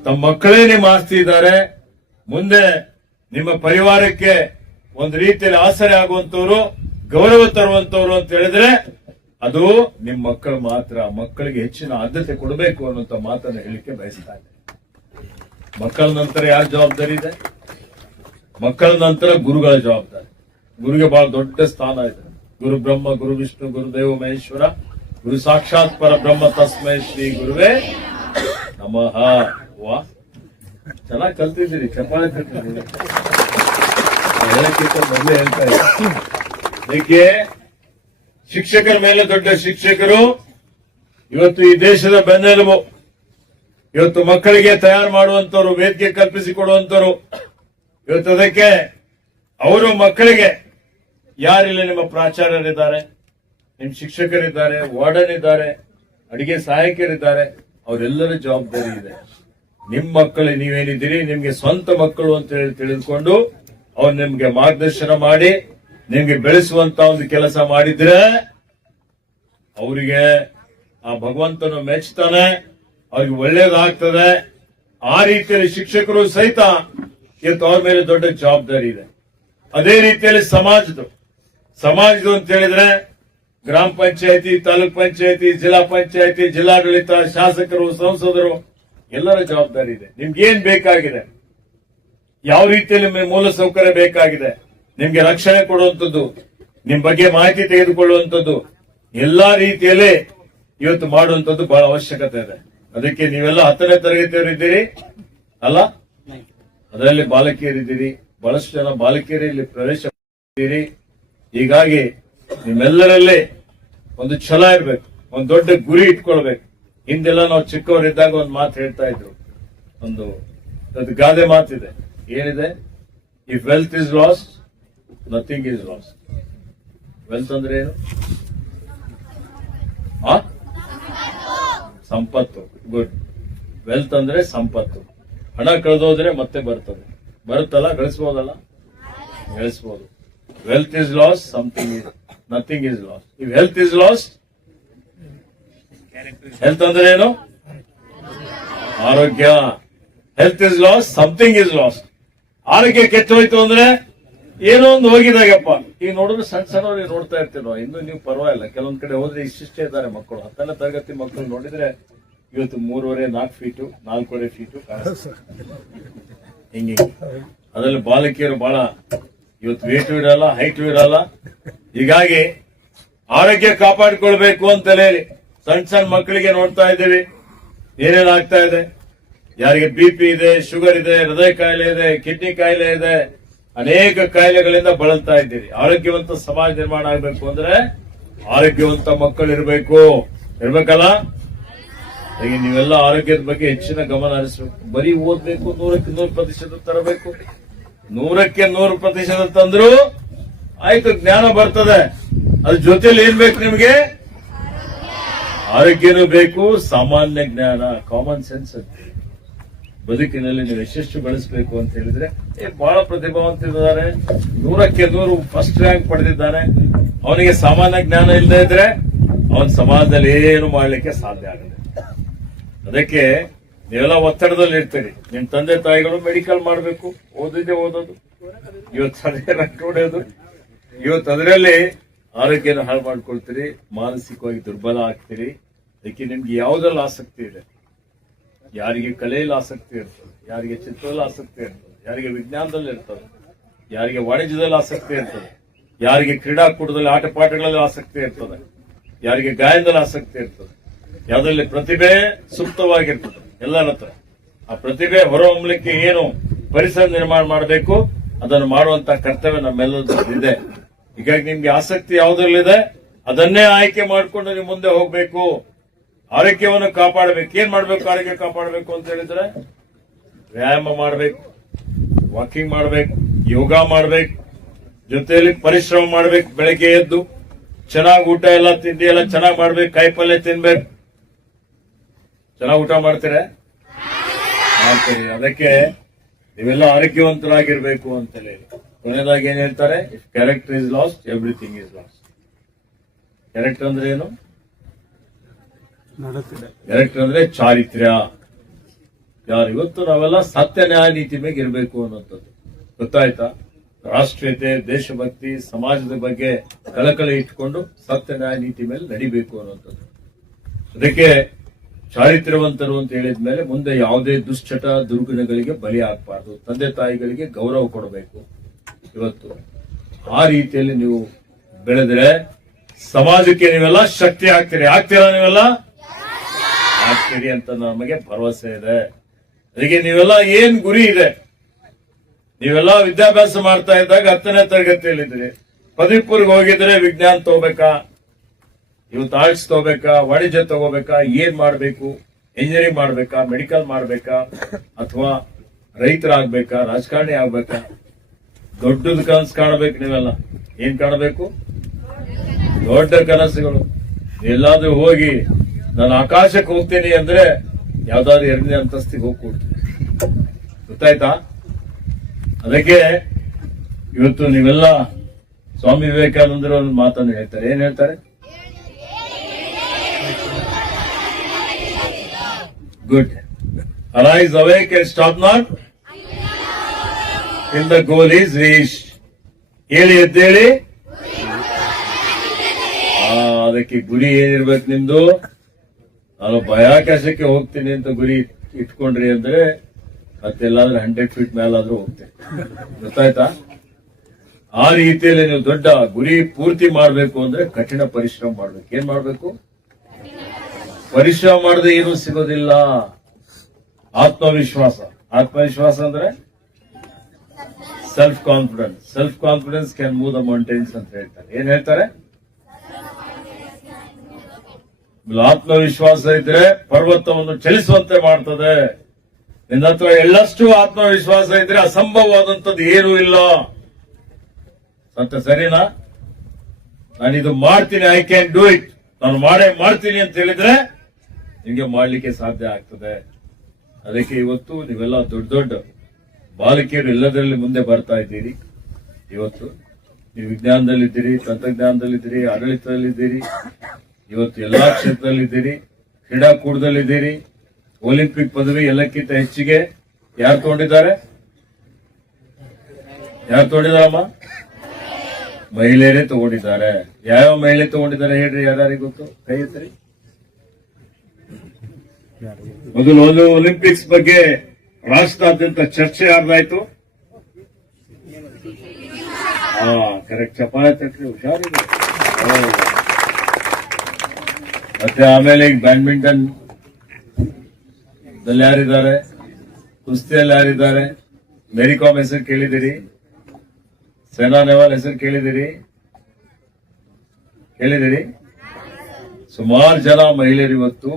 ತಮ್ಮ ಮಕ್ಕಳೇ ನಿಮ್ಮ ಆಸ್ತಿ ಇದ್ದಾರೆ. ಮುಂದೆ ನಿಮ್ಮ ಪರಿವಾರಕ್ಕೆ ಒಂದು ರೀತಿಯಲ್ಲಿ ಆಸರೆ ಆಗುವಂತವ್ರು, ಗೌರವ ತರುವಂತವ್ರು ಅಂತ ಹೇಳಿದ್ರೆ ಅದು ನಿಮ್ಮ ಮಕ್ಕಳು ಮಾತ್ರ. ಮಕ್ಕಳಿಗೆ ಹೆಚ್ಚಿನ ಆದ್ಯತೆ ಕೊಡಬೇಕು ಅನ್ನುವಂತ ಮಾತನ್ನು ಹೇಳಿಕೆ ಬಯಸ್ತಾ ಇದ್ದೇನೆ. ಮಕ್ಕಳ ನಂತರ ಯಾರ ಜವಾಬ್ದಾರಿ ಇದೆ? ಮಕ್ಕಳ ನಂತರ ಗುರುಗಳ ಜವಾಬ್ದಾರಿ. ಗುರುಗೆ ಬಹಳ ದೊಡ್ಡ ಸ್ಥಾನ ಇದೆ. ಗುರು ಬ್ರಹ್ಮ, ಗುರು ವಿಷ್ಣು, ಗುರುದೇವ ಮಹೇಶ್ವರ, ಗುರು ಸಾಕ್ಷಾತ್ ಪರ ಬ್ರಹ್ಮ ತಸ್ಮೈ ಶ್ರೀ ಗುರುವೇ ನಮಃ. ವಾ, ಚೆನ್ನಾಗಿ ಕಲ್ತಿದ್ದೀರಿ, ಚಪ್ಪಾಳೆ ತಟ್ಟಿದ್ದೀರಿ. ಹೇಳಕ್ಕಿಂತ ಮೊದಲೇ ಹೇಳ್ತಾ ಇದ್ದೀನಿ. ಅದಕ್ಕೆ ಶಿಕ್ಷಕರ ಮೇಲೆ ದೊಡ್ಡ ಶಿಕ್ಷಕರು ಇವತ್ತು ಈ ದೇಶದ ಬೆನ್ನೆಲುಬು. ಇವತ್ತು ಮಕ್ಕಳಿಗೆ ತಯಾರು ಮಾಡುವಂತವ್ರು, ವೇದಿಕೆ ಕಲ್ಪಿಸಿಕೊಡುವಂತವ್ರು. ಇವತ್ತು ಅದಕ್ಕೆ ಅವರು ಮಕ್ಕಳಿಗೆ ಯಾರಿಲ್ಲ, ನಿಮ್ಮ ಪ್ರಾಚಾರ್ಯರಿದ್ದಾರೆ, ನಿಮ್ಮ ಶಿಕ್ಷಕರಿದ್ದಾರೆ, ವಾರ್ಡನ್ ಇದ್ದಾರೆ, ಅಡಿಗೆ ಸಹಾಯಕರಿದ್ದಾರೆ, ಅವರೆಲ್ಲರ ಜವಾಬ್ದಾರಿ ಇದೆ. ನಿಮ್ಮ ಮಕ್ಕಳು ನೀವೇನಿದ್ದೀರಿ, ನಿಮ್ಗೆ ಸ್ವಂತ ಮಕ್ಕಳು ಅಂತ ಹೇಳಿ ತಿಳಿದುಕೊಂಡು ಅವ್ರು ನಿಮ್ಗೆ ಮಾರ್ಗದರ್ಶನ ಮಾಡಿ ನಿಮ್ಗೆ ಬೆಳೆಸುವಂತ ಒಂದು ಕೆಲಸ ಮಾಡಿದ್ರೆ ಅವರಿಗೆ ಆ ಭಗವಂತನು ಮೆಚ್ತಾನೆ, ಅವ್ರಿಗೆ ಒಳ್ಳೇದಾಗ್ತದೆ. ಆ ರೀತಿಯಲ್ಲಿ ಶಿಕ್ಷಕರು ಸಹಿತ ಇವತ್ತು ಅವ್ರ ಮೇಲೆ ದೊಡ್ಡ ಜವಾಬ್ದಾರಿ ಇದೆ. ಅದೇ ರೀತಿಯಲ್ಲಿ ಸಮಾಜದ್ದು ಅಂತ ಹೇಳಿದ್ರೆ ಗ್ರಾಮ ಪಂಚಾಯತಿ, ತಾಲೂಕ್ ಪಂಚಾಯತಿ, ಜಿಲ್ಲಾ ಪಂಚಾಯತಿ, ಜಿಲ್ಲಾಡಳಿತ, ಶಾಸಕರು, ಸಂಸದರು ಎಲ್ಲರ ಜವಾಬ್ದಾರಿ ಇದೆ. ನಿಮ್ಗೇನ್ ಬೇಕಾಗಿದೆ, ಯಾವ ರೀತಿಯಲ್ಲಿ ಮೂಲ ಸೌಕರ್ಯ ಬೇಕಾಗಿದೆ, ನಿಮ್ಗೆ ರಕ್ಷಣೆ ಕೊಡುವಂಥದ್ದು, ನಿಮ್ ಬಗ್ಗೆ ಮಾಹಿತಿ ತೆಗೆದುಕೊಳ್ಳುವಂಥದ್ದು, ಎಲ್ಲಾ ರೀತಿಯಲ್ಲಿ ಇವತ್ತು ಮಾಡುವಂಥದ್ದು ಬಹಳ ಅವಶ್ಯಕತೆ ಇದೆ. ಅದಕ್ಕೆ ನೀವೆಲ್ಲ 10ನೇ ತರಗತಿಯವರಿದ್ದೀರಿ ಅಲ್ಲ, ಅದರಲ್ಲಿ ಬಾಲಕಿಯರಿದ್ದೀರಿ, ಬಹಳಷ್ಟು ಜನ ಬಾಲಕಿಯರು ಇಲ್ಲಿ ಪ್ರವೇಶ ಮಾಡಿದ್ದೀರಿ. ಹೀಗಾಗಿ ನಿಮ್ಮೆಲ್ಲರಲ್ಲಿ ಒಂದು ಛಲ ಇರ್ಬೇಕು, ಒಂದು ದೊಡ್ಡ ಗುರಿ ಇಟ್ಕೊಳ್ಬೇಕು. ಹಿಂದೆಲ್ಲ ನಾವು ಚಿಕ್ಕವರಿದ್ದಾಗ ಒಂದು ಮಾತು ಹೇಳ್ತಾ ಇದ್ರು, ಒಂದು ಗಾದೆ ಮಾತಿದೆ, ಏನಿದೆ? If wealth is last, nothing is last. Wealth ಅಂದ್ರೆ ಏನು? ಸಂಪತ್ತು. ಗುಡ್. ವೆಲ್ತ್ ಅಂದ್ರೆ ಸಂಪತ್ತು. ಹಣ ಕಳೆದೋದ್ರೆ ಮತ್ತೆ ಬರ್ತದೆ, ಬರುತ್ತಲ್ಲ, ಗಳಿಸಬಹುದಲ್ಲ, ಗಳಿಸಬಹುದು. Wealth is last, nothing is last. If health is last, health ಅಂದ್ರೆ ಏನು? ಆರೋಗ್ಯ. Health is last, something is last. ಆರೋಗ್ಯ ಕೆಟ್ಟೋಯ್ತು ಅಂದ್ರೆ ಏನೋ ಒಂದು ಹೋಗಿದಾಗಪ್ಪ. ಈಗ ನೋಡಿದ್ರೆ ಸಣ್ಣ ಸಣ್ಣವ್ರಿಗೆ ನೋಡ್ತಾ ಇರ್ತೀವಿ ನಾವು. ಇನ್ನು ನೀವು ಪರವಾಗಿಲ್ಲ, ಕೆಲವೊಂದ್ ಕಡೆ ಹೋದ್ರೆ ಇಷ್ಟಿಷ್ಟೇ ಇದ್ದಾರೆ ಮಕ್ಕಳು. 10ನೇ ತರಗತಿ ಮಕ್ಕಳು ನೋಡಿದ್ರೆ ಇವತ್ತು 3.5-4 ಫೀಟು, 4.25 ಫೀಟು ಹಿಂಗೆ. ಅದರಲ್ಲಿ ಬಾಲಕಿಯರು ಬಹಳ ಇವತ್ತು ವೇಟು ಇರಲ್ಲ, ಹೈಟು ಇರಲ್ಲ. ಹೀಗಾಗಿ ಆರೋಗ್ಯ ಕಾಪಾಡಿಕೊಳ್ಬೇಕು ಅಂತ ಹೇಳಿ ಸಣ್ಣ ಮಕ್ಕಳಿಗೆ ನೋಡ್ತಾ ಇದ್ದೀವಿ ಏನೇನಾಗ್ತಾ ಇದೆ. ಯಾರಿಗೆ BP ಇದೆ, ಶುಗರ್ ಇದೆ, ಹೃದಯ ಕಾಯಿಲೆ ಇದೆ, ಕಿಡ್ನಿ ಕಾಯಿಲೆ ಇದೆ, ಅನೇಕ ಕಾಯಿಲೆಗಳಿಂದ ಬಳಲ್ತಾ ಇದ್ದೀರಿ. ಆರೋಗ್ಯವಂತ ಸಮಾಜ ನಿರ್ಮಾಣ ಆಗಬೇಕು ಅಂದ್ರೆ ಆರೋಗ್ಯವಂತ ಮಕ್ಕಳು ಇರ್ಬೇಕಲ್ಲ. ಹಾಗೆ ನೀವೆಲ್ಲ ಆರೋಗ್ಯದ ಬಗ್ಗೆ ಹೆಚ್ಚಿನ ಗಮನ ಹರಿಸಬೇಕು. ಬರೀ ಓದ್ಬೇಕು, 100ಕ್ಕೆ 100% ತರಬೇಕು. 100ಕ್ಕೆ 100% ತಂದ್ರು ಆಯ್ತು, ಜ್ಞಾನ ಬರ್ತದೆ. ಅದ್ರ ಜೊತೆಲಿ ಏನ್ ಬೇಕು ನಿಮ್ಗೆ? ಆರೋಗ್ಯನೂ ಬೇಕು, ಸಾಮಾನ್ಯ ಜ್ಞಾನ, ಕಾಮನ್ ಸೆನ್ಸ್ ಅಂತ. ಬದುಕಿನಲ್ಲಿ ನೀವು ಯಶಸ್ಸು ಗಳಿಸಬೇಕು ಅಂತ ಹೇಳಿದ್ರೆ ಬಹಳ ಪ್ರತಿಭಾವಂತಿದ್ದಾರೆ, 100ಕ್ಕೆ 100 ಫಸ್ಟ್ ರ್ಯಾಂಕ್ ಪಡೆದಿದ್ದಾನೆ. ಅವನಿಗೆ ಸಾಮಾನ್ಯ ಜ್ಞಾನ ಇಲ್ಲದೆ ಇದ್ರೆ ಅವನ ಸಮಾಜದಲ್ಲಿ ಏನು ಮಾಡ್ಲಿಕ್ಕೆ ಸಾಧ್ಯ ಆಗಲ್ಲ. ಅದಕ್ಕೆ ನೀವೆಲ್ಲ ಒತ್ತಡದಲ್ಲಿ ಇರ್ತೀರಿ. ನಿಮ್ ತಂದೆ ತಾಯಿಗಳು ಮೆಡಿಕಲ್ ಮಾಡಬೇಕು, ಓದೋದು, ಇವತ್ತು ಅದೇ ರಂಗ್ ಹೊಡೆಯೋದು, ಇವತ್ತು ಅದರಲ್ಲಿ ಆರೋಗ್ಯನ ಹಾಳು ಮಾಡ್ಕೊಳ್ತೀರಿ, ಮಾನಸಿಕವಾಗಿ ದುರ್ಬಲ ಆಗ್ತೀರಿ. ಅದಕ್ಕೆ ನಿಮ್ಗೆ ಯಾವುದ್ರಲ್ಲಿ ಆಸಕ್ತಿ ಇದೆ? ಯಾರಿಗೆ ಕಲೆಯಲ್ಲಿ ಆಸಕ್ತಿ ಇರ್ತದೆ, ಯಾರಿಗೆ ಚಿತ್ರದಲ್ಲಿ ಆಸಕ್ತಿ ಇರ್ತದೆ, ಯಾರಿಗೆ ವಿಜ್ಞಾನದಲ್ಲಿ ಇರ್ತದೆ, ಯಾರಿಗೆ ವಾಣಿಜ್ಯದಲ್ಲಿ ಆಸಕ್ತಿ ಇರ್ತದೆ, ಯಾರಿಗೆ ಕ್ರೀಡಾಕೂಟದಲ್ಲಿ ಆಟ ಪಾಠಗಳಲ್ಲಿ ಆಸಕ್ತಿ ಇರ್ತದೆ, ಯಾರಿಗೆ ಗಾಯನದಲ್ಲಿ ಆಸಕ್ತಿ ಇರ್ತದೆ, ಯಾವುದ್ರಲ್ಲಿ ಪ್ರತಿಭೆ ಸುಪ್ತವಾಗಿರ್ತದೆ ಎಲ್ಲರ ಹತ್ರ. ಆ ಪ್ರತಿಭೆ ಹೊರಹೊಮ್ಮಲಿಕ್ಕೆ ಏನು ಪರಿಸರ ನಿರ್ಮಾಣ ಮಾಡಬೇಕು ಅದನ್ನು ಮಾಡುವಂತ ಕರ್ತವ್ಯ ನಮ್ಮೆಲ್ಲರದ್ದು ಇದೆ. ಹೀಗಾಗಿ ನಿಮ್ಗೆ ಆಸಕ್ತಿ ಯಾವುದ್ರಲ್ಲಿದೆ ಅದನ್ನೇ ಆಯ್ಕೆ ಮಾಡಿಕೊಂಡು ನೀವು ಮುಂದೆ ಹೋಗ್ಬೇಕು. ಆರೋಗ್ಯವನ್ನು ಕಾಪಾಡಬೇಕು. ಏನ್ ಮಾಡ್ಬೇಕು? ಆರೋಗ್ಯ ಕಾಪಾಡಬೇಕು ಅಂತ ಹೇಳಿದ್ರೆ ವ್ಯಾಯಾಮ ಮಾಡಬೇಕು, ವಾಕಿಂಗ್ ಮಾಡಬೇಕು, ಯೋಗ ಮಾಡಬೇಕು, ಜೊತೆಯಲ್ಲಿ ಪರಿಶ್ರಮ ಮಾಡಬೇಕು. ಬೆಳಗ್ಗೆ ಎದ್ದು ಚೆನ್ನಾಗಿ ಊಟ ಎಲ್ಲ ತಿಂಡಿ ಎಲ್ಲ ಚೆನ್ನಾಗಿ ಮಾಡ್ಬೇಕು, ಕಾಯಿಪಲ್ಯ ತಿನ್ಬೇಕು. ಚೆನ್ನಾಗಿ ಊಟ ಮಾಡ್ತೀರಾ? ಮಾಡ್ತೀರಿ. ಅದಕ್ಕೆ ನೀವೆಲ್ಲ ಆರೋಗ್ಯವಂತರಾಗಿರ್ಬೇಕು ಅಂತ ಹೇಳಿ ಕೊನೆಯದಾಗಿ ಏನ್ ಹೇಳ್ತಾರೆ? If character is last everything is last. Character ಅಂದ್ರೆ ಏನು? ಕ್ಯಾರೆಕ್ಟರ್ ಅಂದ್ರೆ ಚಾರಿತ್ರ್ಯ. ಯಾರು ಇವತ್ತು ನಾವೆಲ್ಲ ಸತ್ಯ ನ್ಯಾಯ ನೀತಿ ಮೇಲೆ ಇರಬೇಕು ಅನ್ನೋಂಥದ್ದು ಗೊತ್ತಾಯ್ತಾ? ರಾಷ್ಟ್ರೀಯತೆ, ದೇಶಭಕ್ತಿ, ಸಮಾಜದ ಬಗ್ಗೆ ಕಳಕಳಿ ಇಟ್ಕೊಂಡು ಸತ್ಯ ನ್ಯಾಯ ನೀತಿ ಮೇಲೆ ನಡಿಬೇಕು ಅನ್ನೋಂಥದ್ದು. ಅದಕ್ಕೆ ಚಾರಿತ್ರ್ಯವಂತರು ಅಂತ ಹೇಳಿದ ಮೇಲೆ ಮುಂದೆ ಯಾವುದೇ ದುಶ್ಚಟ ದುರ್ಗುಣಗಳಿಗೆ ಬಲಿ ಆಗಬಾರ್ದು. ತಂದೆ ತಾಯಿಗಳಿಗೆ ಗೌರವ ಕೊಡಬೇಕು. ಇವತ್ತು ಆ ರೀತಿಯಲ್ಲಿ ನೀವು ಬೆಳೆದ್ರೆ ಸಮಾಜಕ್ಕೆ ನೀವೆಲ್ಲ ಶಕ್ತಿ ಆಗ್ತೀರಾ ನೀವೆಲ್ಲ ಆಗ್ತೀರಿ ಅಂತ ನಮಗೆ ಭರವಸೆ ಇದೆ. ಅದಕ್ಕೆ ನೀವೆಲ್ಲ ಏನ್ ಗುರಿ ಇದೆ? ನೀವೆಲ್ಲ ವಿದ್ಯಾಭ್ಯಾಸ ಮಾಡ್ತಾ ಇದ್ದಾಗ 10ನೇ ತರಗತಿಯಲ್ಲಿದ್ದೀರಿ, ಪದವಿ ಪೂರ್ವ ಹೋಗಿದ್ರೆ ವಿಜ್ಞಾನ ತಗೋಬೇಕಾ, ಇವತ್ತು ಆರ್ಟ್ಸ್ ತಗೋಬೇಕಾ, ವಾಣಿಜ್ಯ ತಗೋಬೇಕಾ, ಏನ್ ಮಾಡ್ಬೇಕು? ಇಂಜಿನಿಯರಿಂಗ್ ಮಾಡ್ಬೇಕಾ, ಮೆಡಿಕಲ್ ಮಾಡ್ಬೇಕಾ, ಅಥವಾ ರೈತರಾಗ್ಬೇಕಾ, ರಾಜಕಾರಣಿ ಆಗ್ಬೇಕಾ? ದೊಡ್ಡದ ಕನಸು ಕಾಣಬೇಕು. ನೀವೆಲ್ಲ ಏನ್ ಕಾಣಬೇಕು? ದೊಡ್ಡ ಕನಸುಗಳು. ಎಲ್ಲಾದ್ರೂ ಹೋಗಿ ನಾನು ಆಕಾಶಕ್ಕೆ ಹೋಗ್ತೀನಿ ಅಂದ್ರೆ ಯಾವ್ದಾದ್ರು 2ನೇ ಅಂತಸ್ತಿಗೆ ಹೋಗ್ಕೊಡ್ತೀನಿ. ಗೊತ್ತಾಯ್ತಾ? ಅದಕ್ಕೆ ಇವತ್ತು ನೀವೆಲ್ಲ ಸ್ವಾಮಿ ವಿವೇಕಾನಂದರು ಒಂದು ಮಾತನ್ನು ಹೇಳ್ತಾರೆ. ಏನ್ ಹೇಳ್ತಾರೆ? Good. Arise awake and stop not in the goal is reach. ಹೇಳಿ ಎದ್ದೇಳಿ. ಅದಕ್ಕೆ ಗುರಿ ಏನಿರ್ಬೇಕು ನಿಮ್ದು? ನಾನು ಬಾಹ್ಯಾಕಾಶಕ್ಕೆ ಹೋಗ್ತೀನಿ ಅಂತ ಗುರಿ ಇಟ್ಕೊಂಡ್ರಿ ಅಂದ್ರೆ ಮತ್ತೆಲ್ಲಾದ್ರೂ 100 ಫೀಟ್ ಮೇಲಾದ್ರೂ ಹೋಗ್ತೇನೆ. ಗೊತ್ತಾಯ್ತಾ? ಆ ರೀತಿಯಲ್ಲಿ ನೀವು ದೊಡ್ಡ ಗುರಿ ಪೂರ್ತಿ ಮಾಡಬೇಕು ಅಂದ್ರೆ ಕಠಿಣ ಪರಿಶ್ರಮ ಮಾಡ್ಬೇಕು. ಏನ್ ಮಾಡ್ಬೇಕು? ಪರಿಶ್ರಮ ಮಾಡದೆ ಏನೂ ಸಿಗೋದಿಲ್ಲ. ಆತ್ಮವಿಶ್ವಾಸ. ಆತ್ಮವಿಶ್ವಾಸ ಅಂದ್ರೆ self confidence. Self confidence can move the mountains ಅಂತ ಹೇಳ್ತಾರೆ. ಏನ್ ಹೇಳ್ತಾರೆ? ಆತ್ಮವಿಶ್ವಾಸ ಇದ್ರೆ ಪರ್ವತವನ್ನು ಚಲಿಸುವಂತೆ ಮಾಡ್ತದೆ. ನಿನ್ನ ಹತ್ರ ಎಳ್ಳಷ್ಟು ಆತ್ಮವಿಶ್ವಾಸ ಇದ್ರೆ ಅಸಂಭವವಾದಂಥದ್ದು ಏನೂ ಇಲ್ಲ. ಸರಿನಾ? ನಾನಿದು ಮಾಡ್ತೀನಿ, ಐ ಕ್ಯಾನ್ ಡೂ ಇಟ್, ನಾನು ಮಾಡ್ತೀನಿ ಅಂತ ಹೇಳಿದ್ರೆ ನಿಮಗೆ ಮಾಡ್ಲಿಕ್ಕೆ ಸಾಧ್ಯ ಆಗ್ತದೆ. ಅದಕ್ಕೆ ಇವತ್ತು ನೀವೆಲ್ಲ ದೊಡ್ಡ ದೊಡ್ಡ ಬಾಲಕಿಯರು ಎಲ್ಲದರಲ್ಲಿ ಮುಂದೆ ಬರ್ತಾ ಇದ್ದೀರಿ. ಇವತ್ತು ನೀವು ವಿಜ್ಞಾನದಲ್ಲಿದ್ದೀರಿ, ತಂತ್ರಜ್ಞಾನದಲ್ಲಿದ್ದೀರಿ, ಆಡಳಿತದಲ್ಲಿದ್ದೀರಿ, ಇವತ್ತು ಎಲ್ಲಾ ಕ್ಷೇತ್ರದಲ್ಲಿದ್ದೀರಿ, ಕ್ರೀಡಾಕೂಟದಲ್ಲಿದ್ದೀರಿ. ಒಲಿಂಪಿಕ್ ಪದವಿ ಎಲ್ಲಕ್ಕಿಂತ ಹೆಚ್ಚಿಗೆ ಯಾರು ತಗೊಂಡಿದ್ದಾರೆ? ಯಾರಮ್ಮ? ಮಹಿಳೆಯರೇ ತಗೊಂಡಿದ್ದಾರೆ. ಯಾವ ಮಹಿಳೆ ತಗೊಂಡಿದ್ದಾರೆ ಹೇಳ್ರಿ? ಯಾರ್ಯಾರಿಗೆ ಗೊತ್ತು? ಕೈ ಎತ್ತರಿ. ಮೊದಲು ಒಲಿಂಪಿಕ್ಸ್ ಬಗ್ಗೆ ರಾಷ್ಟ್ರಾದ್ಯಂತ ಚರ್ಚೆ ಯಾರ್ದಾಯ್ತು? ಕರೆಕ್ಟ್. ಚಪ್ಪಾಳೆ ತಟ್ರಿ, ಹುಷಾರಿದೆ. ಮತ್ತೆ ಆಮೇಲೆ ಈಗ ಬ್ಯಾಡ್ಮಿಂಟನ್ ದಲ್ಲಿ ಯಾರಿದ್ದಾರೆ? ಕುಸ್ತಿಯಲ್ಲಿ ಯಾರಿದ್ದಾರೆ? ಮೇರಿ ಕಾಮ್ ಹೆಸರು ಕೇಳಿದಿರಿ? ಸೈನಾ ನೆಹ್ವಾಲ್ ಹೆಸರು ಕೇಳಿದಿರಿ? ಸುಮಾರು ಜನ ಮಹಿಳೆಯರು ಇವತ್ತು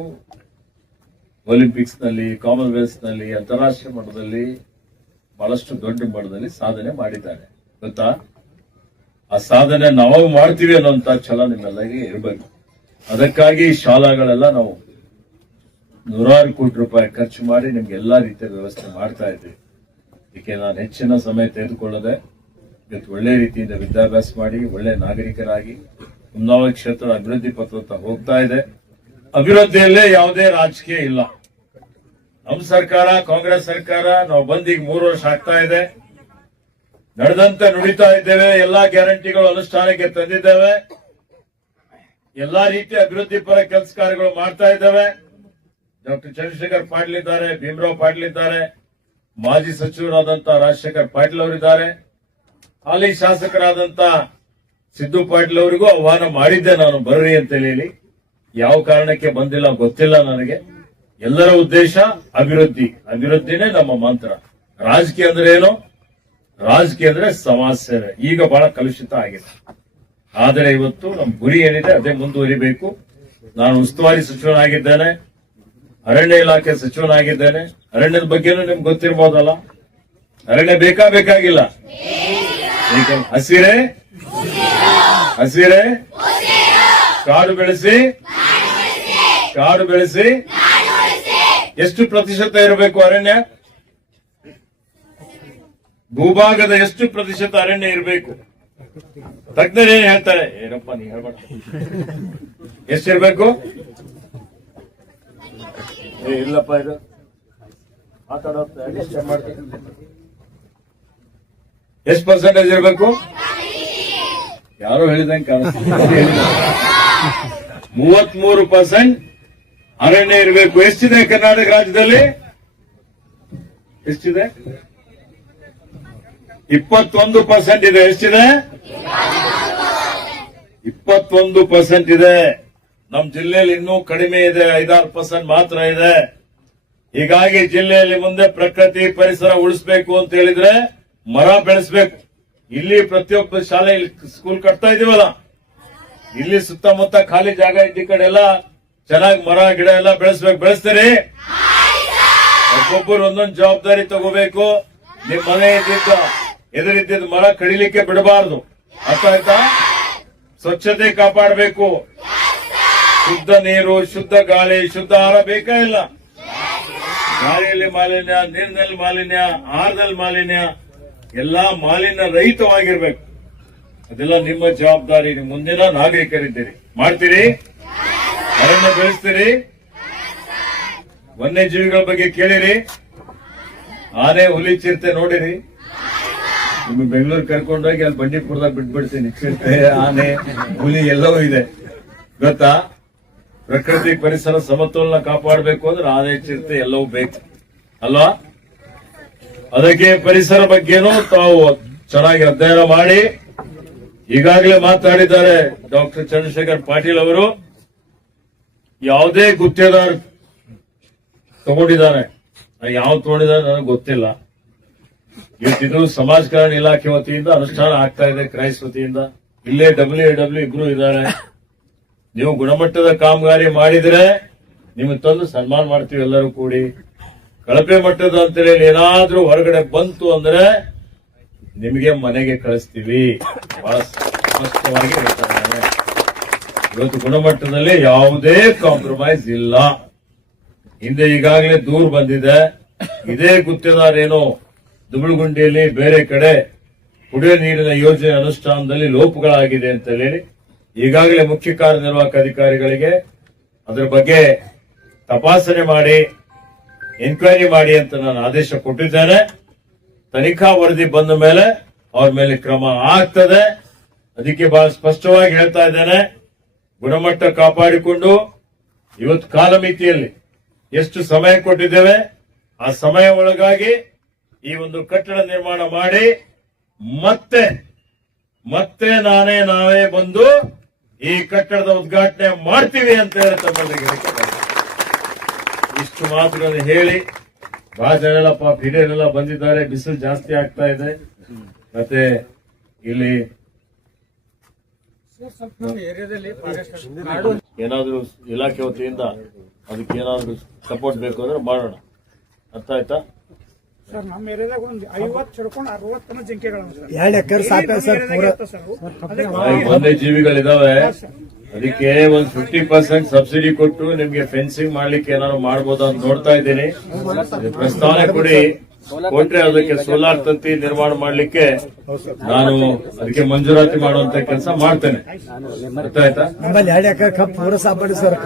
ಒಲಿಂಪಿಕ್ಸ್ ನಲ್ಲಿ, ಕಾಮನ್ವೆಲ್ತ್ ನಲ್ಲಿ, ಅಂತಾರಾಷ್ಟ್ರೀಯ ಮಟ್ಟದಲ್ಲಿ ಬಹಳಷ್ಟು ದೊಡ್ಡ ಮಟ್ಟದಲ್ಲಿ ಸಾಧನೆ ಮಾಡಿದ್ದಾರೆ. ಗೊತ್ತಾ? ಆ ಸಾಧನೆ ನಾವು ಮಾಡ್ತೀವಿ ಅನ್ನೋಂತ ಛಲ ನಿಮ್ಮೆಲ್ಲರಿಗೆ ಇರಬೇಕು. ಅದಕ್ಕಾಗಿ ಶಾಲಾಗಳೆಲ್ಲ ನಾವು ನೂರಾರು ಕೋಟಿ ರೂಪಾಯಿ ಖರ್ಚು ಮಾಡಿ ನಿಮ್ಗೆ ಎಲ್ಲಾ ರೀತಿಯ ವ್ಯವಸ್ಥೆ ಮಾಡ್ತಾ ಇದ್ದೀವಿ. ಇದಕ್ಕೆ ನಾನು ಹೆಚ್ಚಿನ ಸಮಯ ತೆಗೆದುಕೊಳ್ಳದೆ ಇವತ್ತು ಒಳ್ಳೆ ರೀತಿಯಿಂದ ವಿದ್ಯಾಭ್ಯಾಸ ಮಾಡಿ ಒಳ್ಳೆ ನಾಗರಿಕರಾಗಿ ಹುಮ್ನಾಬಾದ್ ಕ್ಷೇತ್ರ ಅಭಿವೃದ್ಧಿ ಪಥದತ್ತ ಹೋಗ್ತಾ ಇದೆ. ಅಭಿವೃದ್ಧಿಯಲ್ಲೇ ಯಾವುದೇ ರಾಜಕೀಯ ಇಲ್ಲ. ನಮ್ಮ ಸರ್ಕಾರ ಕಾಂಗ್ರೆಸ್ ಸರ್ಕಾರ ನಾವು ಬಂದೀಗ 3 ವರ್ಷ ಆಗ್ತಾ ಇದೆ. ನಡೆದಂತೆ ನುಡಿತಾ ಇದ್ದೇವೆ. ಎಲ್ಲಾ ಗ್ಯಾರಂಟಿಗಳು ಅನುಷ್ಠಾನಕ್ಕೆ ತಂದಿದ್ದೇವೆ. ಎಲ್ಲಾ ರೀತಿಯ ಅಭಿವೃದ್ಧಿ ಪರ ಕೆಲಸ ಕಾರ್ಯಗಳು ಮಾಡ್ತಾ ಇದ್ದೇವೆ. ಡಾಕ್ಟರ್ ಚಂದ್ರಶೇಖರ್ ಪಾಟೀಲ್ ಇದ್ದಾರೆ, ಭೀಮರಾವ್ ಪಾಟೀಲ್ ಇದ್ದಾರೆ, ಮಾಜಿ ಸಚಿವರಾದಂತಹ ರಾಜಶೇಖರ್ ಪಾಟೀಲ್ ಅವರಿದ್ದಾರೆ, ಹಾಲಿ ಶಾಸಕರಾದಂತ ಸಿದ್ದು ಪಾಟೀಲ್ ಅವರಿಗೂ ಆಹ್ವಾನ ಮಾಡಿದ್ದೆ ನಾನು ಬರ್ರಿ ಅಂತ ಹೇಳಿ. ಯಾವ ಕಾರಣಕ್ಕೆ ಬಂದಿಲ್ಲ ಗೊತ್ತಿಲ್ಲ ನನಗೆ. ಎಲ್ಲರ ಉದ್ದೇಶ ಅಭಿವೃದ್ಧಿ. ಅಭಿವೃದ್ಧಿನೇ ನಮ್ಮ ಮಂತ್ರ. ರಾಜಕೀಯ ಅಂದ್ರೆ ಏನು? ರಾಜಕೀಯ ಅಂದ್ರೆ ಸಮಾಜ ಸೇವೆ. ಈಗ ಬಹಳ ಕಲುಷಿತ ಆಗಿದೆ. ಆದರೆ ಇವತ್ತು ನಮ್ಮ ಗುರಿ ಏನಿದೆ ಅದೇ ಮುಂದುವರಿಬೇಕು. ನಾನು ಉಸ್ತುವಾರಿ ಸಚಿವನಾಗಿದ್ದೇನೆ, ಅರಣ್ಯ ಇಲಾಖೆ ಸಚಿವನಾಗಿದ್ದೇನೆ. ಅರಣ್ಯದ ಬಗ್ಗೆನೂ ನಿಮ್ಗೆ ಗೊತ್ತಿರಬಹುದಲ್ಲ. ಅರಣ್ಯ ಬೇಕಾಗಿಲ್ಲ. ಹಸಿರೇ ಹಸಿರೇ ಕಾಡು ಬೆಳೆಸಿ ಎಷ್ಟು ಪ್ರತಿಶತ ಇರಬೇಕು ಅರಣ್ಯ? ಭೂಭಾಗದ ಎಷ್ಟು ಪ್ರತಿಶತ ಅರಣ್ಯ ಇರಬೇಕು? ತಜ್ಞರೇನು ಹೇಳ್ತಾರೆ? ಏನಪ್ಪ ನೀ ಹೇಳ್ಬೇಡ. ಎಷ್ಟಿರ್ಬೇಕು? ಇಲ್ಲಪ್ಪ, ಇದು ಮಾತಾಡೋದು ಎಷ್ಟು ಪರ್ಸೆಂಟೇಜ್ ಇರಬೇಕು? ಯಾರೋ ಹೇಳಿದಂಗೆ ಕಾಣಿಸ್ತಾರೆ. 33% ಅರಣ್ಯ ಇರಬೇಕು. ಎಷ್ಟಿದೆ ಕರ್ನಾಟಕ ರಾಜ್ಯದಲ್ಲಿ? ಎಷ್ಟಿದೆ? 21% ಇದೆ. ಎಷ್ಟಿದೆ? 21% ಇದೆ. ನಮ್ಮ ಜಿಲ್ಲೆಯಲ್ಲಿ ಇನ್ನೂ ಕಡಿಮೆ ಇದೆ. 5-6% ಮಾತ್ರ ಇದೆ. ಹೀಗಾಗಿ ಜಿಲ್ಲೆಯಲ್ಲಿ ಮುಂದೆ ಪ್ರಕೃತಿ ಪರಿಸರ ಉಳಿಸಬೇಕು ಅಂತ ಹೇಳಿದ್ರೆ ಮರ ಬೆಳೆಸಬೇಕು. ಇಲ್ಲಿ ಪ್ರತಿಯೊಬ್ಬ ಶಾಲೆ ಸ್ಕೂಲ್ ಕಟ್ತಾ ಇದೀವಲ್ಲ, ಇಲ್ಲಿ ಸುತ್ತಮುತ್ತ ಖಾಲಿ ಜಾಗ ಇದ್ದ ಕಡೆ ಎಲ್ಲ ಚೆನ್ನಾಗಿ ಮರ ಗಿಡ ಎಲ್ಲ ಬೆಳೆಸ್ಬೇಕು. ಬೆಳೆಸ್ತೀರಿ? ಒಬ್ಬೊಬ್ಬರು ಒಂದೊಂದು ಜವಾಬ್ದಾರಿ ತಗೋಬೇಕು. ನಿಮ್ ಮನೆ ಎದುರಿದ್ದ ಮರ ಕಡಿಲಿಕ್ಕೆ ಬಿಡಬಾರದು. ಅರ್ಥ ಆಯ್ತಾ? ಸ್ವಚ್ಛತೆ ಕಾಪಾಡಬೇಕು. ಶುದ್ಧ ನೀರು, ಶುದ್ಧ ಗಾಳಿ, ಶುದ್ಧ ಆಹಾರ ಬೇಕಾ ಇಲ್ಲ? ಗಾಳಿಯಲ್ಲಿ ಮಾಲಿನ್ಯ, ನೀರಿನಲ್ಲಿ ಮಾಲಿನ್ಯ, ಆಹಾರದಲ್ಲಿ ಮಾಲಿನ್ಯ, ಎಲ್ಲಾ ಮಾಲಿನ್ಯ ರಹಿತವಾಗಿರ್ಬೇಕು. ಅದೆಲ್ಲ ನಿಮ್ಮ ಜವಾಬ್ದಾರಿ. ನಿಮ್ಮ ಮುಂದಿನ ನಾಗರಿಕರಿದ್ದೀರಿ. ಮಾಡ್ತೀರಿ? ಅರಣ್ಯ ಬೆಳೆಸ್ತೀರಿ? ವನ್ಯಜೀವಿಗಳ ಬಗ್ಗೆ ಕೇಳಿರಿ? ಆನೆ, ಹುಲಿ, ಚಿರತೆ ನೋಡಿರಿ? ನಿಮ್ಗೆ ಬೆಂಗಳೂರು ಕರ್ಕೊಂಡೋಗಿ ಅಲ್ಲಿ ಬಂಡೀಪುರದಾಗ ಬಿಟ್ಬಿಡ್ತೀನಿ. ಚಿರತೆ, ಆನೆ, ಹುಲಿ ಎಲ್ಲವೂ ಇದೆ. ಗೊತ್ತಾ? ಪ್ರಕೃತಿ ಪರಿಸರ ಸಮತೋಲನ ಕಾಪಾಡಬೇಕು ಅಂದ್ರೆ ಆನೆ, ಚಿರತೆ ಎಲ್ಲವೂ ಬೇಕು ಅಲ್ವಾ? ಅದಕ್ಕೆ ಪರಿಸರ ಬಗ್ಗೆನೂ ತಾವು ಚೆನ್ನಾಗಿ ಅಧ್ಯಯನ ಮಾಡಿ. ಈಗಾಗಲೇ ಮಾತಾಡಿದ್ದಾರೆ ಡಾಕ್ಟರ್ ಚಂದ್ರಶೇಖರ್ ಪಾಟೀಲ್ ಅವರು. ಯಾವುದೇ ಗುತ್ತೇದಾರ್ ತಗೊಂಡಿದ್ದಾರೆ, ಯಾವ ತಗೊಂಡಿದ್ದಾರೆ ನನಗೆ ಗೊತ್ತಿಲ್ಲ. ಇವತ್ತಿದು ಸಮಾಜ ಕಲ್ಯಾಣ ಇಲಾಖೆ ವತಿಯಿಂದ ಅನುಷ್ಠಾನ ಆಗ್ತಾ ಇದೆ, ಕ್ರೈಸ್ ವತಿಯಿಂದ. ಇಲ್ಲೇ WAW ಇಬ್ರು ಇದ್ದಾರೆ. ನೀವು ಗುಣಮಟ್ಟದ ಕಾಮಗಾರಿ ಮಾಡಿದ್ರೆ ನಿಮಗೆ ತಂದು ಸನ್ಮಾನ ಮಾಡ್ತೀವಿ ಎಲ್ಲರೂ ಕೂಡಿ. ಕಳಪೆ ಮಟ್ಟದ ಅಂತೇಳಿ ಏನಾದ್ರೂ ಹೊರಗಡೆ ಬಂತು ಅಂದ್ರೆ ನಿಮಗೆ ಮನೆಗೆ ಕಳಿಸ್ತೀವಿ. ಬಹಳ ಸ್ಪಷ್ಟವಾಗಿ ಹೇಳ್ತಾರೆ. ಇವತ್ತು ಗುಣಮಟ್ಟದಲ್ಲಿ ಯಾವುದೇ ಕಾಂಪ್ರಮೈಸ್ ಇಲ್ಲ. ಹಿಂದೆ ಈಗಾಗಲೇ ದೂರು ಬಂದಿದೆ. ಇದೇ ಗುತ್ತೇದಾರೇನೋ ದುಬಳಗುಂಡಿಯಲ್ಲಿ ಬೇರೆ ಕಡೆ ಕುಡಿಯುವ ನೀರಿನ ಯೋಜನೆ ಅನುಷ್ಠಾನದಲ್ಲಿ ಲೋಪಗಳಾಗಿದೆ ಅಂತ ಹೇಳಿ ಈಗಾಗಲೇ ಮುಖ್ಯ ಕಾರ್ಯನಿರ್ವಾಹಕ ಅಧಿಕಾರಿಗಳಿಗೆ ಅದರ ಬಗ್ಗೆ ತಪಾಸಣೆ ಮಾಡಿ ಎನ್ಕ್ವೈರಿ ಮಾಡಿ ಅಂತ ನಾನು ಆದೇಶ ಕೊಟ್ಟಿದ್ದೇನೆ. ತನಿಖಾ ವರದಿ ಬಂದ ಮೇಲೆ ಅವ್ರ ಮೇಲೆ ಕ್ರಮ ಆಗ್ತದೆ. ಅದಕ್ಕೆ ಬಹಳ ಸ್ಪಷ್ಟವಾಗಿ ಹೇಳ್ತಾ ಇದ್ದೇನೆ, ಗುಣಮಟ್ಟ ಕಾಪಾಡಿಕೊಂಡು ಇವತ್ತು ಕಾಲಮಿತಿಯಲ್ಲಿ ಎಷ್ಟು ಸಮಯ ಕೊಟ್ಟಿದ್ದೇವೆ ಆ ಸಮಯ ಒಳಗಾಗಿ ಈ ಒಂದು ಕಟ್ಟಡ ನಿರ್ಮಾಣ ಮಾಡಿ ಮತ್ತೆ ನಾವೇ ಬಂದು ಈ ಕಟ್ಟಡದ ಉದ್ಘಾಟನೆ ಮಾಡ್ತೀವಿ ಅಂತ ಹೇಳಿ ತಮ್ಮಲ್ಲಿ ಇಷ್ಟು ಮಾತುಗಳನ್ನು ಹೇಳಿ, ಬಹಳ ಜನ ಪಾಪ ಹಿರಿಯರೆಲ್ಲ ಬಂದಿದ್ದಾರೆ. ಬಿಸಿಲು ಜಾಸ್ತಿ ಆಗ್ತಾ ಇದೆ. ಮತ್ತೆ ಇಲ್ಲಿ ಏನಾದ್ರೂ ಇಲಾಖೆ ವತಿಯಿಂದ ಅದಕ್ಕೆ ಏನಾದ್ರೂ ಸಪೋರ್ಟ್ ಬೇಕು ಅಂದ್ರೆ ಮಾಡೋಣ. ಅರ್ಥ ಆಯ್ತಾ? ಸರ್, ನಮ್ಮ ಏರಿಯಾದಾಗ ಒಂದು 50 ಹಿಡ್ಕೊಂಡು 60 ಜಿಂಕೆಗಳು ವನ್ಯಜೀವಿಗಳಿದಾವೆ. ಅದಕ್ಕೆ ಒಂದು 50% ಸಬ್ಸಿಡಿ ಕೊಟ್ಟು ನಿಮ್ಗೆ ಫೆನ್ಸಿಂಗ್ ಮಾಡ್ಲಿಕ್ಕೆ ಏನಾದ್ರು ಮಾಡ್ಬೋದಾ ಅಂತ ನೋಡ್ತಾ ಇದ್ದೀನಿ. ಇದು ಪ್ರಸ್ತಾವನೆ ಕೊಡಿ, ಕೊಟ್ರೆ ಅದಕ್ಕೆ ಸೋಲಾರ್ ತಂತಿ ನಿರ್ಮಾಣ ಮಾಡ್ಲಿಕ್ಕೆ ನಾನು ಅದಕ್ಕೆ ಮಂಜೂರಾತಿ ಮಾಡುವಂತ ಕೆಲಸ ಮಾಡ್ತೇನೆ. ಗೊತ್ತಾಯ್ತಾ? ನಮ್ಮಲ್ಲಿ 2 ಎಕರೆ ಕಬ್ಬು ಪೂರ ಸಾಪಾಡಿ ಸರ್.